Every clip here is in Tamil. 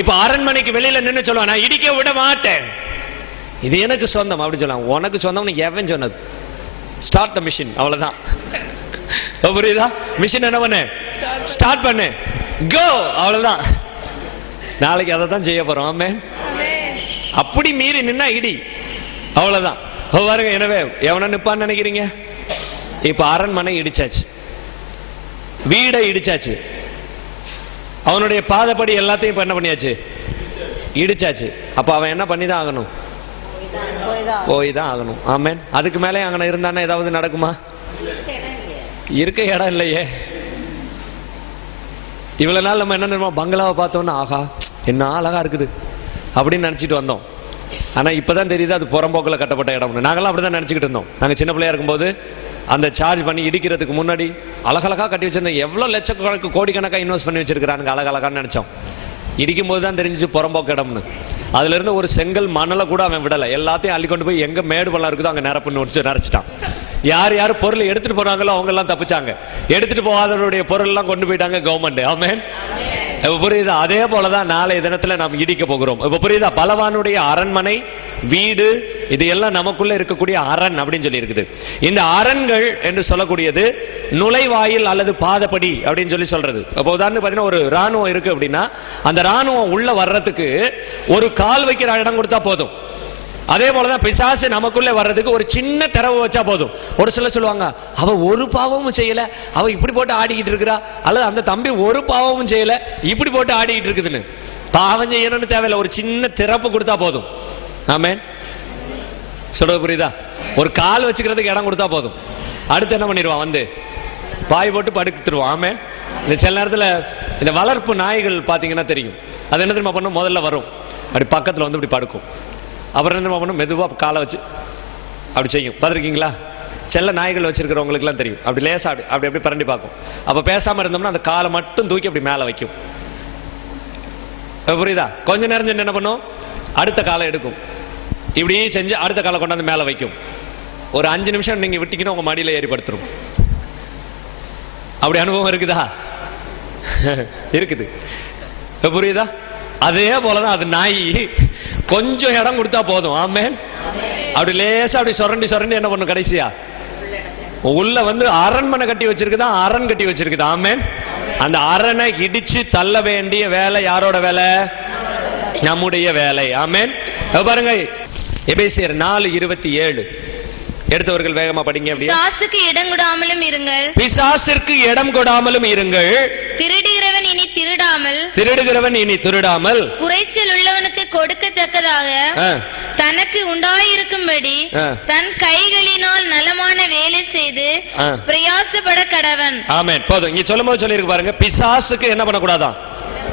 இப்ப அரண்மனைக்கு வெளியில நின்னு சொல்லுவான் நான் இடிக்க விட மாட்டேன். இது எனக்கு சொந்தம் அப்படி சொல்லலாம். உனக்கு சொந்தம் எவன் சொன்னது? ஸ்டார்ட் த மிஷின் அவ்வளவுதான். புரியுதா? மிஷின் என்ன பண்ணு? ஸ்டார்ட் பண்ணு. கோ அவ்வளவுதான். நாளைக்கு அதை தான் செய்ய போறோம். ஆமே அப்படி மீறி நின்னா இடி. அவ்வளவுதான். பாருங்க எனவே எவனை நிப்பான்னு நினைக்கிறீங்க? இப்ப அரண்மனை இடிச்சாச்சு. வீடை இடிச்சாச்சு. அவனுடைய பாதப்படி எல்லாத்தையும் இப்ப என்ன பண்ணியாச்சு? இடிச்சாச்சு. அப்ப அவன் என்ன பண்ணி தான் ஆகணும்? போய் தான் ஆகணும். ஆமென். அதுக்கு மேலே அங்கே இருந்தானே ஏதாவது நடக்குமா? இருக்க இடம் இல்லையே. இவ்வளவு நாள் நம்ம என்ன நினைப்போம் பங்களாவை பார்த்தோன்னா ஆஹா என்ன அழகா இருக்குது. அப்படின்னு நினைச்சிட்டு வந்தோம். ஆனா இப்பதான் தெரியுது அது புறம்போக்கில் கட்டப்பட்ட இடம்னு நாங்களாம் அப்படிதான் நினைச்சுக்கிட்டு இருந்தோம். நாங்க சின்ன பிள்ளையா இருக்கும்போது அந்த சார்ஜ் பண்ணி இடிக்கிறதுக்கு முன்னாடி அழகழகா கட்டி வச்சிருந்தேன் எவ்வளோ லட்சக்கணக்கு கோடிக்கணக்காக இன்வெஸ்ட் பண்ணி வச்சிருக்கிறானுங்க அழகழகான்னு நினச்சோம். இடிக்கும் போது தான் தெரிஞ்சிச்சு புறம்போக்கு இடம்னு அதுலேருந்து ஒரு செங்கல் மணலை கூட அவன் விடலை. எல்லாத்தையும் அள்ளி கொண்டு போய் எங்கே மேடு பள்ளம் இருக்குதோ அங்கே நிரப்புன்னு வச்சு நினைச்சிட்டான் யார் யார் பொருள் எடுத்துகிட்டு போனாங்களோ அவங்கெல்லாம் தப்பிச்சாங்க. எடுத்துகிட்டு போகாதவருடைய பொருள்லாம் கொண்டு போயிட்டாங்க கவர்மெண்ட் ஆமேன் புரியுதா? அதே போலதான் நாளைய தினத்துல நாம் இடிக்க போகிறோம். இப்ப புரியுதா? பலவானுடைய அரண்மனை வீடு இது எல்லாம் நமக்குள்ள இருக்கக்கூடிய அரண் அப்படின்னு சொல்லி இருக்குது இந்த அரண்கள் என்று சொல்லக்கூடியது நுழைவாயில் அல்லது பாதப்படி அப்படின்னு சொல்லி சொல்றது. இப்போ உதாரணத்துக்கு பாத்தீங்கன்னா ஒரு ராணுவம் இருக்கு அப்படின்னா அந்த ராணுவம் உள்ள வர்றதுக்கு ஒரு கால் வைக்கிற இடம் கொடுத்தா போதும். அதே போலதான் பிசாசு நமக்குள்ளே வர்றதுக்கு ஒரு சின்ன திறவு வச்சா போதும். ஒரு சிலர் சொல்லுவாங்க அவ ஒரு பாவமும் செய்யல. அவ இப்படி போட்டு ஆடிக்கிட்டு இருக்கிறா. அல்லது அந்த தம்பி ஒரு பாவமும் செய்யல. இப்படி போட்டு ஆடிக்கிட்டு இருக்குதுன்னு. பாவம் செய்யணும்னு தேவையில்ல. ஒரு சின்ன திறப்பு கொடுத்தா போதும். ஆமே சொல்றது புரியுதா? ஒரு கால் வச்சுக்கிறதுக்கு இடம் கொடுத்தா போதும். அடுத்து என்ன பண்ணிடுவான்? வந்து பாய் போட்டு படுத்துருவான். ஆமே இந்த சில நேரத்தில் இந்த வளர்ப்பு நாய்கள் பார்த்தீங்கன்னா தெரியும். அது என்ன தெரியுமா பண்ணும்? முதல்ல வரும். அப்படி பக்கத்தில் வந்து இப்படி படுக்கும். அப்புறம் என்ன பண்ணும் மெதுவாக காலை வச்சு அப்படி செய்யும். பார்த்துருக்கீங்களா? செல்ல நாய்கள் வச்சிருக்கிறவங்களுக்குலாம் தெரியும். அப்படி லேசா அப்படி அப்படி அப்படி பரண்டி பார்க்கும். அப்போ பேசாம இருந்தோம்னா அந்த காலை மட்டும் தூக்கி அப்படி மேல வைக்கும். புரியுதா? கொஞ்ச நேரம் என்ன பண்ணும்? அடுத்த காலை எடுக்கும். இப்படி செஞ்சு அடுத்த காலை கொண்டாந்து மேல வைக்கும். ஒரு அஞ்சு நிமிஷம் நீங்க விட்டீங்கன்னா உங்க மடியில ஏறிப்படுத்துரும் அப்படி அனுபவம் இருக்குதா? இருக்குது. புரியுதா? அதே போலதான் அது நாய். கொஞ்சம் இடம் கொடுத்தா போதும். ஆமேன். அப்படி லேசா அப்படி சொரண்டி சொரண்டி என்ன பண்ணும் கடைசியா? உள்ள வந்து அரண்மனை கட்டி வச்சிருக்குதா? அரண் கட்டி வச்சிருக்குதா? ஆமேன். அந்த அரணை இடிச்சு தள்ள வேண்டிய வேலை யாரோட வேலை? நம்முடைய வேலை. ஆமேன். பாருங்க எபேசியர் நாலு இருபத்தி ஏழு. எடுத்தவர்கள் வேகமா படிங்க அப்படியே. சாசுக்கு இடங்கொடாமலும் இருங்கள். பிசாசிற்கு இடம் கொடாமலும் இருங்கள். திருடுகிறவன் இனி திருடாமல் திருடுகிறவன் இனி திருடாமல். குறைச்சல் உள்ளவனுக்கு கொடுக்கத்தக்கதாக தனக்கு உண்டாயிருக்கும்படி. தன் கைகளினால் நலமான வேலை செய்து. பிரயாசப்பட கடவன். ஆமென். போதும். இங்க சொல்லும் போது சொல்லியிருக்கு பாருங்க. பிசாசுக்கு என்ன பண்ணக்கூடாதான்?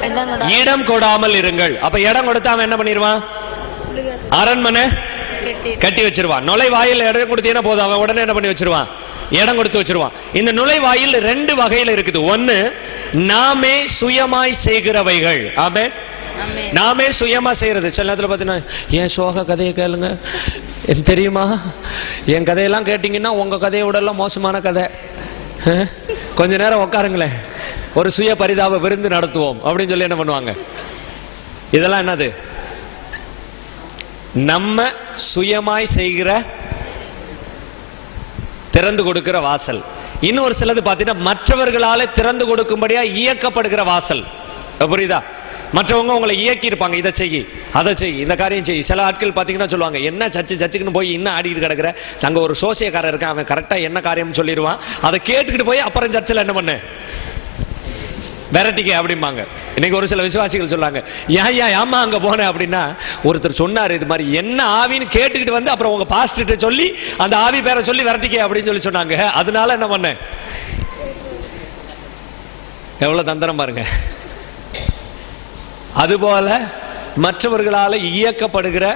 இடம் கூட இடம் கொடாமல் இருங்கள். அப்ப இடம் கொடுத்தா அவன் என்ன பண்ணிடுவான்? அரண்மனை? கெட்டி வச்சிருவான். நுழைவாயில் இடம் கொடுத்தீங்கன்னா போதும். அவன் உடனே என்ன பண்ணி வச்சிருவான்? இடம் கொடுத்து வச்சிருவான். இந்த நுழைவாயில் ரெண்டு வகையில இருக்குது. ஒண்ணு நாமே சுயமாய் செய்கிறவைகள். ஆமே. நாமே சுயமா செய்யறது. சில நேரத்துல பார்த்தீங்கன்னா என் சோக கதையை கேளுங்க? தெரியுமா? என் கதையெல்லாம் கேட்டீங்கன்னா உங்க கதையை விட எல்லாம் மோசமான கதை. கொஞ்ச நேரம் உட்காருங்களேன். ஒரு சுய பரிதாப விருந்து நடத்துவோம். அப்படின்னு சொல்லி என்ன பண்ணுவாங்க? இதெல்லாம் என்னது? நம்ம சுயமாய் செய்கிற திறந்து கொடுக்கிற வாசல். இன்னும் ஒரு சிலது பார்த்தீங்கன்னா மற்றவர்களால திறந்து கொடுக்கும்படியா இயக்கப்படுகிற வாசல். புரியுதா? மற்றவங்க உங்களை இயக்கி இருப்பாங்க இதை செய் அதை செய் இந்த காரியம் செய். சில ஆட்கள் பார்த்தீங்கன்னா சொல்லுவாங்க என்ன சச்சு சச்சுக்குன்னு போய் இன்னும் ஆடிட்டு கிடக்குற? நாங்க ஒரு சோசியக்காரர் இருக்கான் அவன் கரெக்டாக என்ன காரியம்னு சொல்லிடுவான் அதை கேட்டுக்கிட்டு போய் அப்புறம் சர்ச்சில் என்ன பண்ணு? விரட்டிக்க அப்படிம்பாங்க. இன்னைக்கு ஒரு சில விசுவாசிகள் சொல்லாங்க ஏன் ஏன் ஏமா அங்கே போனேன் அப்படின்னா ஒருத்தர் சொன்னார் இது மாதிரி என்ன ஆவின்னு கேட்டுக்கிட்டு வந்து அப்புறம் உங்க பாஸ்டர்கிட்ட சொல்லி அந்த ஆவி பேரை சொல்லி விரட்டிக்க அப்படின்னு சொல்லி சொன்னாங்க. அதனால என்ன பண்ணேன் எவ்வளோ தந்திரம் பாருங்க. அதுபோல மற்றவர்களால் இயக்கப்படுகிற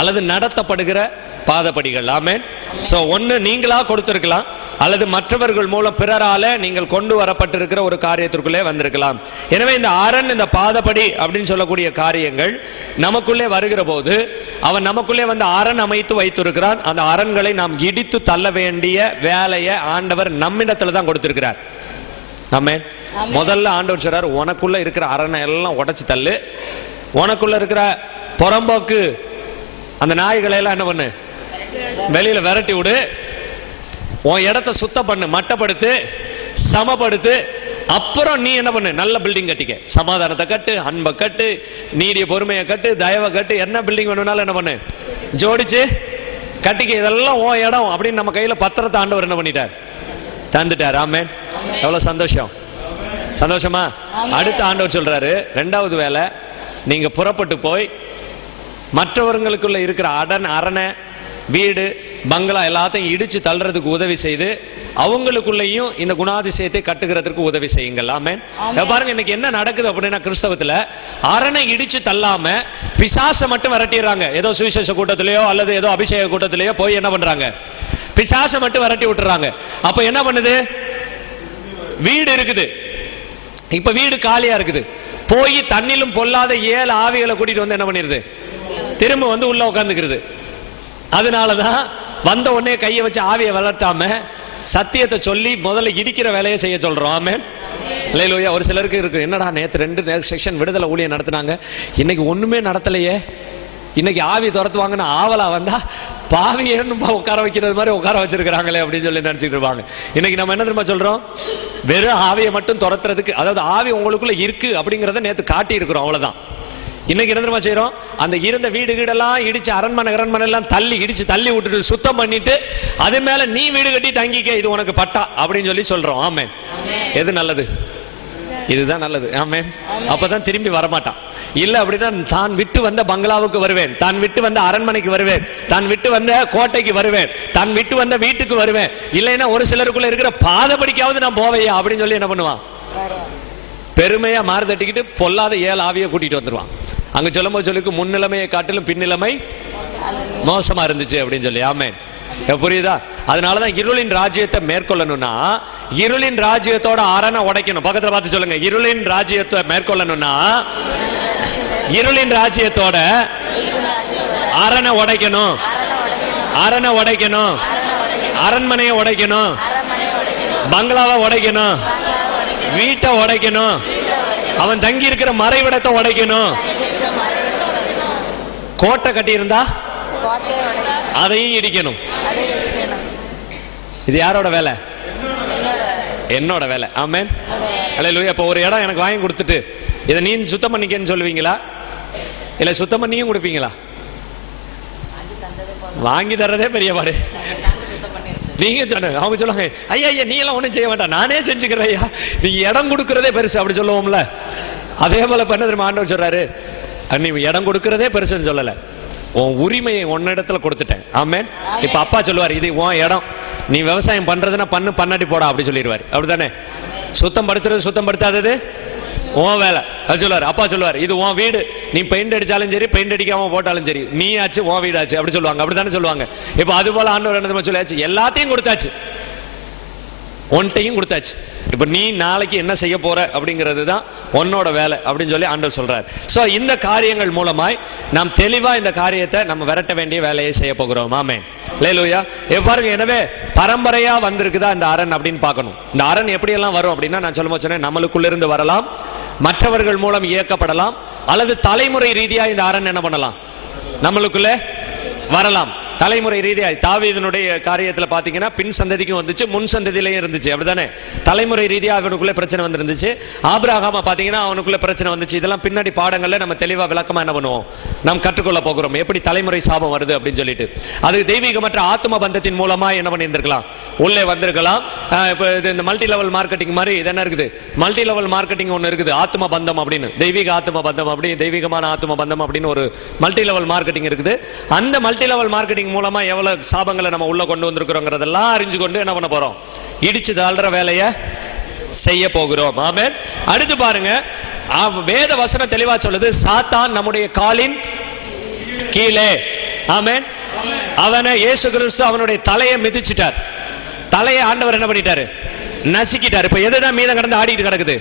அல்லது நடத்தப்படுகிற பாதப்படிகள் ஆமேன். சோ ஒண்ணு நீங்களா கொடுத்திருக்கலாம் அல்லது மற்றவர்கள் மூலம் பிறரால நீங்கள் கொண்டு வரப்பட்டிருக்கிற ஒரு காரியத்திற்குள்ளே வந்திருக்கலாம். எனவே இந்த அரண் இந்த பாதப்படி அப்படின்னு சொல்லக்கூடிய காரியங்கள் நமக்குள்ளே வருகிற போது அவன் நமக்குள்ளே வந்து அரண் அமைத்து வைத்திருக்கிறான். அந்த அரண்களை நாம் இடித்து தள்ள வேண்டிய வேலையை ஆண்டவர் நம்மிடத்துல தான் கொடுத்திருக்கிறார். ஆமென். முதல்ல ஆண்டவர் சொல்றாரு உனக்குள்ள இருக்கிற அரணை எல்லாம் உடைச்சு தள்ளு. உனக்குள்ள இருக்கிற புறம்போக்கு அந்த நாய்களை எல்லாம் என்ன பண்ணு வெளியில விரட்டி விடு. உன் இடத்த சுத்தம் பண்ணு மட்டப்படுத்து சமப்படுத்து. அப்புறம் நீ என்ன பண்ணு? நல்ல பில்டிங் கட்டிக்க. சமாதானத்தை கட்டு அன்பை கட்டு நீடிய பொறுமையை கட்டு தயவை கட்டு. என்ன பில்டிங் வேணும்னாலும் என்ன பண்ணு? ஜோடிச்சு கட்டிக்க. இதெல்லாம் உன் இடம் அப்படின்னு நம்ம கையில் பத்திரத்தை ஆண்டவர் என்ன பண்ணிட்டார்? தந்துட்டார். ஆமே எவ்வளோ சந்தோஷம். சந்தோஷமா? அடுத்த ஆண்டவர் சொல்றாரு ரெண்டாவது வேலை நீங்க புறப்பட்டு போய் மற்றவர்களுக்குள்ள இருக்கிற அடன் அரணை வீடு பங்களா எல்லாத்தையும் இடிச்சு தள்ளுறதுக்கு உதவி செய்து அவங்களுக்குள்ளேயும் இந்த குணாதிசயத்தை கட்டுகிறதுக்கு உதவி செய்யுங்கள். இத பாருங்க இன்னைக்கு என்ன நடக்குது அப்படின்னா கிறிஸ்தவத்துல அரணை இடிச்சு தள்ளாம பிசாசை மட்டும் விரட்டிடுறாங்க. ஏதோ சுவிசேஷ கூட்டத்திலேயோ அல்லது ஏதோ அபிஷேக கூட்டத்திலேயோ போய் என்ன பண்றாங்க? பிசாசை மட்டும் விரட்டி விட்டுறாங்க. அப்ப என்ன பண்ணுது? வீடு இருக்குது. இப்ப வீடு காலியா இருக்குது. போய் தண்ணிலும் பொல்லாத ஏழு ஆவிகளை கூட்டிட்டு வந்து என்ன பண்ணிருது? திரும்ப வந்து உள்ள உட்காந்துக்கிறது அதனாலதான் வந்த உடனே கையை வச்சு ஆவியை வளர்த்தாம சத்தியத்தை சொல்லி முதல்ல இடிக்கிற வேலையை செய்ய சொல்றோம். ஆமென். இல்லையா ஒரு சிலருக்கு இருக்கு. என்னடா நேற்று ரெண்டு செக்ஷன் விடுதலை ஊழியம் நடத்துனாங்க. இன்னைக்கு ஒண்ணுமே நடத்தலையே. இன்னைக்கு ஆவி துரத்துவாங்கன்னு ஆவலா வந்தா பாவியன்னு உட்கார வைக்கிறது மாதிரி உட்கார வச்சிருக்கிறாங்களே அப்படின்னு சொல்லி நினைச்சிட்டு இருப்பாங்க. இன்னைக்கு நம்ம என்ன தெரியுமா சொல்றோம்? வெறும் ஆவியை மட்டும் துரத்துறதுக்கு அதாவது ஆவி உங்களுக்குள்ள இருக்கு அப்படிங்கிறத நேற்று காட்டி இருக்கிறோம் அவ்வளவுதான். இன்னைக்கு என்ன தெரியுமா செய்றோம்? அந்த இருந்த வீடு வீடெல்லாம் இடிச்சு அரண்மனை அரண்மனை எல்லாம் தள்ளி இடிச்சு தள்ளி விட்டுட்டு சுத்தம் பண்ணிட்டு அது மேல நீ வீடு கட்டி தங்கிக்க இது உனக்கு பட்டா அப்படின்னு சொல்லி சொல்றோம். ஆமே எது நல்லது? இதுதான் நல்லது. ஆமே அப்பதான் திரும்பி வரமாட்டான். இல்ல அப்படின்னா தான் விட்டு வந்த பங்களாவுக்கு வருவேன். தான் விட்டு வந்த அரண்மனைக்கு வருவேன். தான் விட்டு வந்த கோட்டைக்கு வருவேன். தான் விட்டு வந்த வீட்டுக்கு வருவேன். இல்லைன்னா ஒரு சிலருக்குள்ள இருக்கிற பாதபடிக்காவது நான் போவையா அப்படின்னு சொல்லி என்ன பண்ணுவான்? பெருமையா மாறு தட்டிக்கிட்டு பொல்லாத ஏழு ஆவியை கூட்டிட்டு வந்துருவான். அங்க சொல்லும்போது சொல்லிக்கு முன்னிலைமையை காட்டிலும் பின்னிலைமை மோசமா இருந்துச்சு அப்படின்னு சொல்லி. இப்ப புரியுதா? அதனாலதான் இருளின் ராஜ்யத்தை மேற்கொள்ளணும்னா இருளின் ராஜ்யத்தோட அரணை உடைக்கணும். பக்கத்துல பார்த்து சொல்லுங்க. இருளின் ராஜ்யத்தை மேற்கொள்ளணும்னா இருளின் ராஜ்யத்தோட அரணை உடைக்கணும். அரணை உடைக்கணும். அரண்மனையை உடைக்கணும். பங்களாவை உடைக்கணும். வீட்டை உடைக்கணும். அவன் தங்கி இருக்கிற மறைவிடத்தை உடைக்கணும். கோட்டை கட்டி இருந்தா கோட்டையை உடைக்கணும். அதையும் இடிக்கணும். இது யாரோட வேலை? என்னோட வேலை. ஆமென். அல்ல இப்போ ஒரு இடம் எனக்கு வாங்கி கொடுத்துட்டு இதை நீ சுத்தம் பண்ணிக்கன்னு சொல்லுவீங்களா? இல்ல சுத்தம் பண்ணியும் கொடுப்பீங்களா? வாங்கி தர்றதே பெரிய பாடு. நீங்க சொன்ன அவங்க சொல்லுவாங்க ஐயா ஐயா நீ எல்லாம் ஒண்ணும் செய்ய வேண்டாம் நானே செஞ்சுக்கிறேன் ஐயா. நீ இடம் கொடுக்கறதே பெருசு. அப்படி சொல்லுவோம்ல. அதே போல என்ன தெரியுமா? ஆண்டவர் சொல்றாரு நீ இடம் கொடுக்கறதே பெருசுன்னு சொல்லல. உன் உரிமையை உன்னிடத்துல கொடுத்துட்டேன். ஆமேன். இப்ப அப்பா சொல்லுவார் இது உன் இடம். நீ விவசாயம் பண்றதுன்னா பண்ணு பண்ணாட்டி போடா அப்படி சொல்லிடுவாரு. அப்படிதானே சுத்தம் படுத்துறது சுத்தம் படுத்தாதது உன் வேலை. அது சொல்லுவார் அப்பா சொல்லுவார் இது உன் வீடு. நீ பெயிண்ட் அடிச்சாலும் சரி பெயிண்ட் அடிக்காம போட்டாலும் சரி நீ ஆச்சு உன் வீடாச்சு அப்படி சொல்லுவாங்க. அப்படித்தானே சொல்லுவாங்க. இப்போ அது போல ஆண்டவர் என்ன சொல்லியாச்சு? எல்லாத்தையும் கொடுத்தாச்சு. ஒன்ட்டையும் கொடுத்தாச்சு. இப்ப நீ நாளைக்கு என்ன செய்ய போற அப்படிங்கிறது தான் உன்னோட வேலை அப்படின்னு சொல்லி ஆண்டவர் சொல்றார். சோ இந்த காரியங்கள் மூலமாய் நாம் தெளிவா இந்த காரியத்தை நம்ம விரட்ட வேண்டிய வேலையை செய்ய போகிறோம். ஆமே லேலூயா பாருங்க எனவே பரம்பரையா வந்திருக்குதா இந்த அரண் அப்படின்னு பார்க்கணும். இந்த அரண் எப்படி எல்லாம் வரும் அப்படின்னா நான் சொல்ல சொன்னேன் நம்மளுக்குள்ளிருந்து வரலாம் மற்றவர்கள் மூலம் இயக்கப்படலாம் அல்லது தலைமுறை ரீதியா இந்த அரண் என்ன பண்ணலாம்? நம்மளுக்குள்ள வரலாம். தலைமுறை ரீதியா தாவீதனுடைய காரியத்துல பாத்தீங்கன்னா பின் சந்ததிக்கும் வந்துச்சு முன் சந்ததியிலையும் இருந்துச்சு. அப்படிதானே தலைமுறை ரீதியா அவனுக்குள்ள பிரச்சனை வந்திருந்துச்சு. ஆபிரகாம பாத்தீங்கன்னா அவனுக்குள்ள பிரச்சனை வந்துச்சு. இதெல்லாம் பின்னாடி பாடங்கள்ல நம்ம தெளிவா விளக்கமா என்ன பண்ணுவோம்? நாம் கற்றுக்கொள்ள போகிறோம். எப்படி தலைமுறை சாபம் வருது அப்படின்னு சொல்லிட்டு. அது தெய்வீகமற்ற ஆத்ம பந்தத்தின் மூலமா என்ன பண்ணியிருந்திருக்கலாம்? உள்ளே வந்திருக்கலாம். இப்போ இது இந்த மல்டி லெவல் மார்க்கெட்டிங் மாதிரி இது என்ன இருக்குது? மல்டி லெவல் மார்க்கெட்டிங் ஒன்று இருக்குது. ஆத்ம பந்தம் அப்படின்னு. தெய்வீக ஆத்ம பந்தம் அப்படி தெய்வீகமான ஆத்ம பந்தம் அப்படின்னு ஒரு மல்டி லெவல் மார்க்கெட்டிங் இருக்குது. அந்த மல்டி லெவல் மார்க்கெட்டிங் மூலமா எவ்வளவு சாபங்களை நம்ம உள்ள கொண்டு வந்திருக்கிறோங்கிறதெல்லாம் அறிஞ்சு கொண்டு என்ன பண்ண போறோம்? இடிச்சு தாழ்ற வேலையை செய்ய போகிறோம். ஆமே அடுத்து பாருங்க. வேத வசனம் தெளிவா சொல்லுது சாத்தான் நம்முடைய காலின் கீழே. ஆமே அவனை இயேசு கிறிஸ்து அவனுடைய தலையை மிதிச்சிட்டார். தலையை ஆண்டவர் என்ன பண்ணிட்டாரு? நசுக்கிட்டார். இப்ப எதுதான் மீதம் கடந்து ஆடிக்கிட்டு கிடக்குது?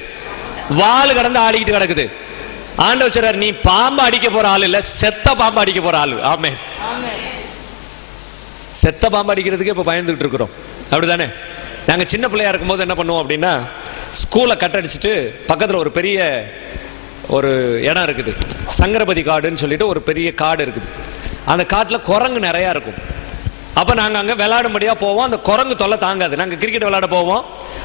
வால் கடந்து ஆடிக்கிட்டு கிடக்குது. ஆண்டவர் சொல்றார் நீ பாம்பு அடிக்க போற ஆள் இல்ல செத்த பாம்பு அடிக்க போற ஆள். ஆமே செத்த பாம்பு அடிக்கிறதுக்கு இப்போ பயந்துகிட்டு இருக்கிறோம். அப்படிதானே? நாங்கள் சின்ன பிள்ளையா இருக்கும்போது என்ன பண்ணுவோம் அப்படின்னா ஸ்கூலை கட்டடிச்சிட்டு பக்கத்தில் ஒரு பெரிய ஒரு இடம் இருக்குது. சங்கரபதி காடுன்னு சொல்லிட்டு ஒரு பெரிய காடு இருக்குது. அந்த காட்டில் குரங்கு நிறையா இருக்கும். அப்போ நாங்கள் அங்கே விளையாடும்படியாக போவோம். அந்த குரங்கு தொல்லை தாங்காது. நாங்கள் கிரிக்கெட் விளையாட போவோம்.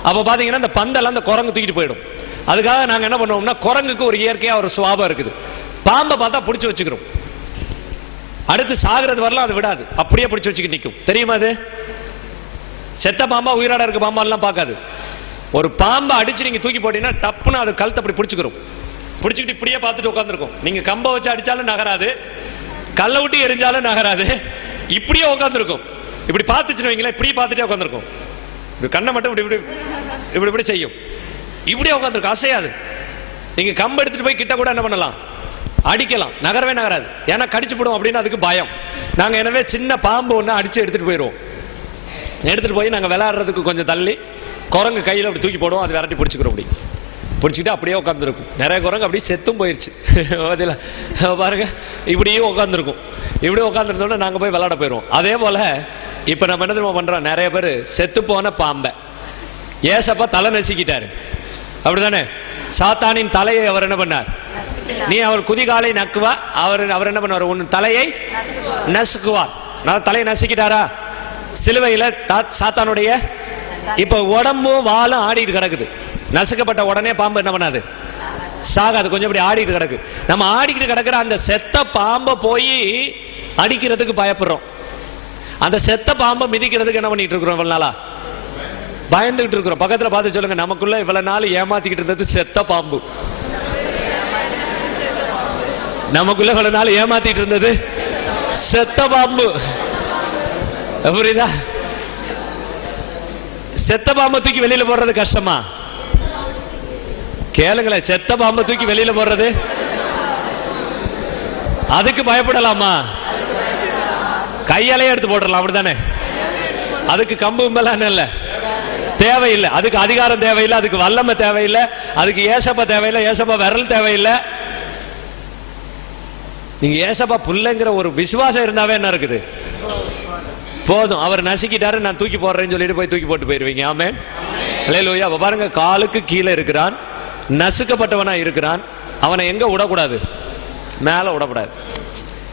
அப்போ பார்த்தீங்கன்னா அந்த பந்தெல்லாம் அந்த குரங்கு தூக்கிட்டு போயிடும். அதுக்காக நாங்கள் என்ன பண்ணுவோம்னா குரங்குக்கு ஒரு இயற்கையாக ஒரு சுவாபம் இருக்குது. பாம்பை பார்த்தா பிடிச்சி வச்சுக்கிறோம். அடுத்து சாகிறது வரலாம் அது விடாது. அப்படியே பிடிச்சி வச்சுக்கிட்டு நிற்கும் தெரியுமா அது? செத்த பாம்பா உயிரோட இருக்க பாம்பாலாம் பார்க்காது. ஒரு பாம்பை அடிச்சு நீங்க தூக்கி போட்டீங்கன்னா டப்புன்னு அது கழுத்தை அப்படி பிடிச்சிக்கிறோம் பிடிச்சிக்கிட்டு இப்படியே பார்த்துட்டு உட்காந்துருக்கும் நீங்க கம்பை வச்சு அடிச்சாலும் நகராது. கல்லை விட்டு எரிஞ்சாலும் நகராது. இப்படியே உட்காந்துருக்கும் இப்படி பார்த்துச்சுன்னு வைங்களேன் இப்படியே பார்த்துட்டே உட்காந்துருக்கும் இப்படி கண்ணை மட்டும் இப்படி இப்படி இப்படி இப்படி செய்யும். இப்படியே உட்காந்துருக்கும் அசையாது. நீங்க கம்பு எடுத்துட்டு போய் கிட்ட கூட என்ன பண்ணலாம்? அடிக்கலாம். நகரவே நகராது. ஏன்னா கடிச்சு போடும் அப்படின்னு அதுக்கு பயம். நாங்க எனவே சின்ன பாம்பு ஒண்ணு அடிச்சு எடுத்துட்டு போயிடுவோம் எடுத்துட்டு போய் நாங்க விளையாடுறதுக்கு கொஞ்சம் தள்ளி குரங்கு கையில அப்படி தூக்கி போடுவோம் அது விரட்டி பிடிச்சிக்கிறோம் அப்படி. பிடிச்சிக்கிட்டு அப்படியே உட்காந்துருக்கும் நிறைய குரங்கு அப்படியே செத்தும் போயிருச்சு. அதில் பாருங்க இப்படியும் உட்காந்துருக்கும் இப்படி உட்காந்துருந்தோட நாங்கள் போய் விளாட போயிடுவோம் அதே போல் இப்போ நம்ம என்ன தெரியுமா பண்ணுறோம் நிறைய பேர் செத்து போன பாம்பை. ஏசப்பா தலை நசுக்கிட்டாரு. அப்படிதானே சாத்தானின் தலையை அவர் என்ன பண்ணார்? நீ அவர் குதிகாலை நக்குவா அவர் அவர் என்ன பண்ணுவார்? உன் தலையை நசுக்குவார். நான் தலையை நசுக்கிட்டாரா? சிலுவையில சாத்தானுடைய இப்ப உடம்பும் வாலும் ஆடிட்டு கிடக்குது. நசுக்கப்பட்ட உடனே பாம்பு என்ன பண்ணாது? சாகாது கொஞ்சம் இப்படி ஆடிட்டு கிடக்கு. நம்ம ஆடிக்கிட்டு கிடக்குற அந்த செத்த பாம்பை போய் அடிக்கிறதுக்கு பயப்படுறோம். அந்த செத்த பாம்பை மிதிக்கிறதுக்கு என்ன பண்ணிட்டு இருக்கிறோம் இவ்வளவு நாளா? பயந்துகிட்டு இருக்கிறோம். பக்கத்துல பார்த்து சொல்லுங்க நமக்குள்ள இவ்வளவு நாள் ஏமாத்திக்கிட்டு இருந்தது செத்த பாம்பு. நமக்குள்ள இவ்வளவு நாள் ஏமாத்திட்டு இருந்தது. செத்த பாம்பு. புரியுதா? செத்த பாம்பை தூக்கி வெளியில போடுறது கஷ்டமா? கேளுங்களேன் செத்த பாம்பை தூக்கி வெளியில போடுறது? அதுக்கு பயப்படலாமா? கையாலே எடுத்து போட்டுடலாம் அப்படிதானே அதுக்கு கம்பு கும்பலாம் இல்ல. தேவையில்லை. அதுக்கு அதிகாரம் தேவையில்லை அதுக்கு வல்லமை தேவையில்லை அதுக்கு ஏசப்பா தேவையில்லை ஏசப்பா விரல் தேவையில்லை. நீங்க ஏசப்பா புல்லைங்கிற ஒரு விசுவாசம் இருந்தாவே என்ன இருக்குது? போதும். அவர் நசுக்கிட்டாரு நான் தூக்கி போடுறேன்னு சொல்லிட்டு போய் தூக்கி போட்டு போயிருவீங்க. ஆமே ஹalleluya. அப்ப பாருங்க காலுக்கு கீழே இருக்கிறான் நசுக்கப்பட்டவனா இருக்கிறான். அவனை எங்க விடக்கூடாது? மேல விடக்கூடாது.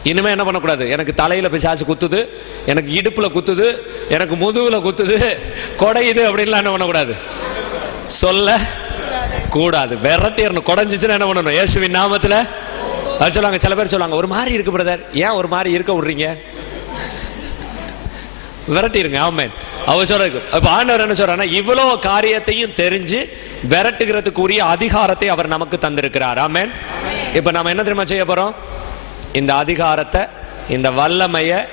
இனிமே என்ன பண்ணக்கூடாது? எனக்கு தலையில பிசாசு குத்துது எனக்கு இடுப்புல குத்துது எனக்கு முதுகுல குத்துது. கொடையுது அப்படின்லாம் என்ன பண்ணக்கூடாது? சொல்ல கூடாது. விரட்டிடணும் குடஞ்சிச்சுன்னா என்ன பண்ணணும்? இயேசுவின் நாமத்துல அது சொல்லுவாங்க சில பேர் சொல்லுவாங்க ஒரு மாதிரி இருக்கு பிரதர் ஏன் ஒரு மாதிரி இருக்க விடுறீங்க? விரட்டிருங்க ஆமென். அவர் சொல்றது இப்ப ஆண்டவர் என்ன சொல்றாருன்னா இவ்வளவு காரியத்தையும் தெரிஞ்சு விரட்டுகிறதுக்குரிய அதிகாரத்தை அவர் நமக்கு தந்திருக்கிறார். ஆமென். இப்ப நாம என்ன தெரியுமா செய்ய போறோம்? இந்த அதிகாரத்தை இந்த வல்லமைய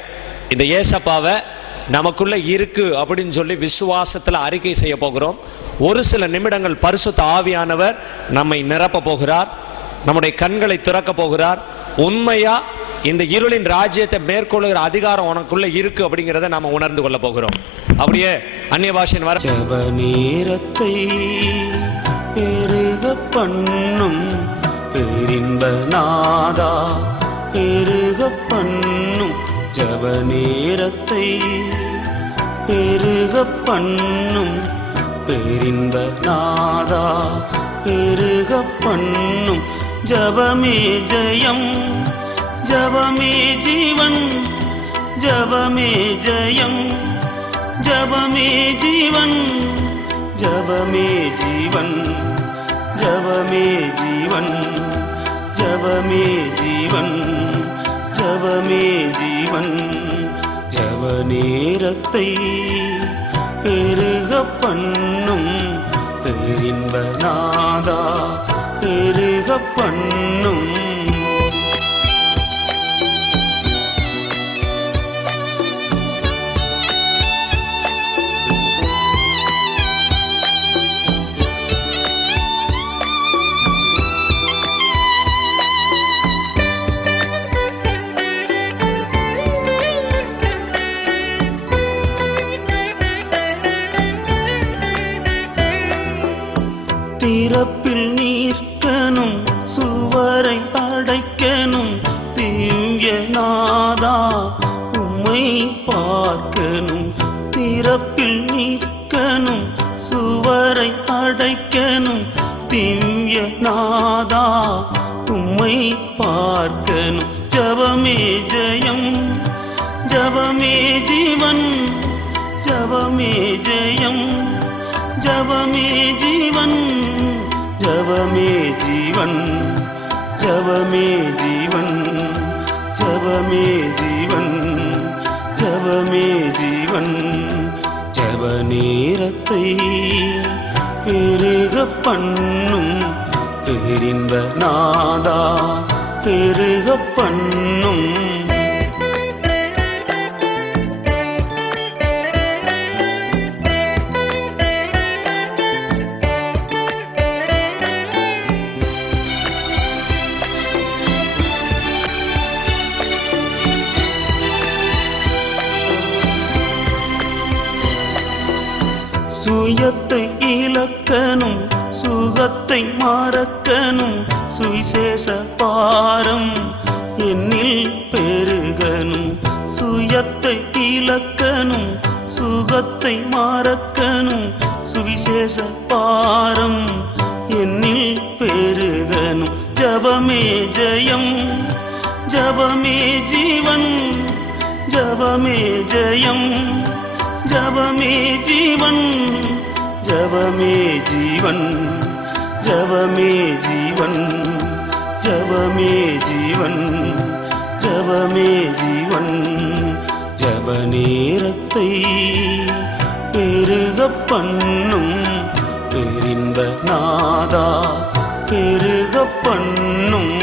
இந்த ஏசப்பாவை நமக்குள்ள இருக்கு அப்படின்னு சொல்லி விசுவாசத்துல அறிக்கை செய்ய போகிறோம். ஒரு சில நிமிடங்கள் பரிசுத்த ஆவியானவர் நம்மை நிரப்ப போகிறார். நம்முடைய கண்களை திறக்க போகிறார். உண்மையா இந்த இருளின் ராஜ்யத்தை மேற்கொள்ளுகிற அதிகாரம் உனக்குள்ள இருக்கு அப்படிங்கிறத நாம உணர்ந்து கொள்ள போகிறோம். அப்படியே அந்நிய பாஷையின் வர ஜப நேரத்தை பண்ணும் பெரின்ப நாதா. பெருக பண்ணும் ஜப நேரத்தை பெருக பண்ணும் பெரின்ப நாதா. பெருக பண்ணும் ஜபமே ஜெயம். ஜபமே ஜீவன் ஜபமே ஜெயம். ஜபமே ஜீவன் ஜபமே ஜீவன். ஜபமே ஜீவன் ஜபமே ஜீவன். ஜபமே ஜீவன் ஜப நேரத்தை பெருக பண்ணும் பெரின்ப நாதா. பெருக பண்ணும். நாதா உம்மை பார்க்கணும். திறப்பில் நிற்கணும். சுவரை அடைக்கணும் திவ்ய நாதா உம்மை பார்க்கணும். ஜபமே ஜெயம் ஜபமே ஜீவன் ஜபமே ஜெயம் ஜபமே ஜீவன் ஜபமே ஜீவன் ஜபமே ஜீவன். ஜபமே ஜீவன் ஜபமே ஜீவன் ஜப நேரத்தை பெருக பண்ணும். பெரிந்த நாதா பெருக பண்ணும். சுயத்தை இழக்கணும் சுகத்தை மறக்கணும் சுவிசேஷ பாரம் என்னில் பெருகணும். சுயத்தை இழக்கணும் சுகத்தை மறக்கணும் சுவிசேஷ பாரம் என்னில் பெருகணும். ஜபமே ஜெயம் ஜபமே ஜீவன் ஜபமே ஜெயம். ஜபமே ஜீவன் ஜபமே ஜீவன் ஜபமே ஜீவன் ஜபமே ஜீவன் ஜபமே ஜீவன். ஜப நேரத்தை பெருக பண்ணும் பெரிந்த நாதா பெருக பண்ணும்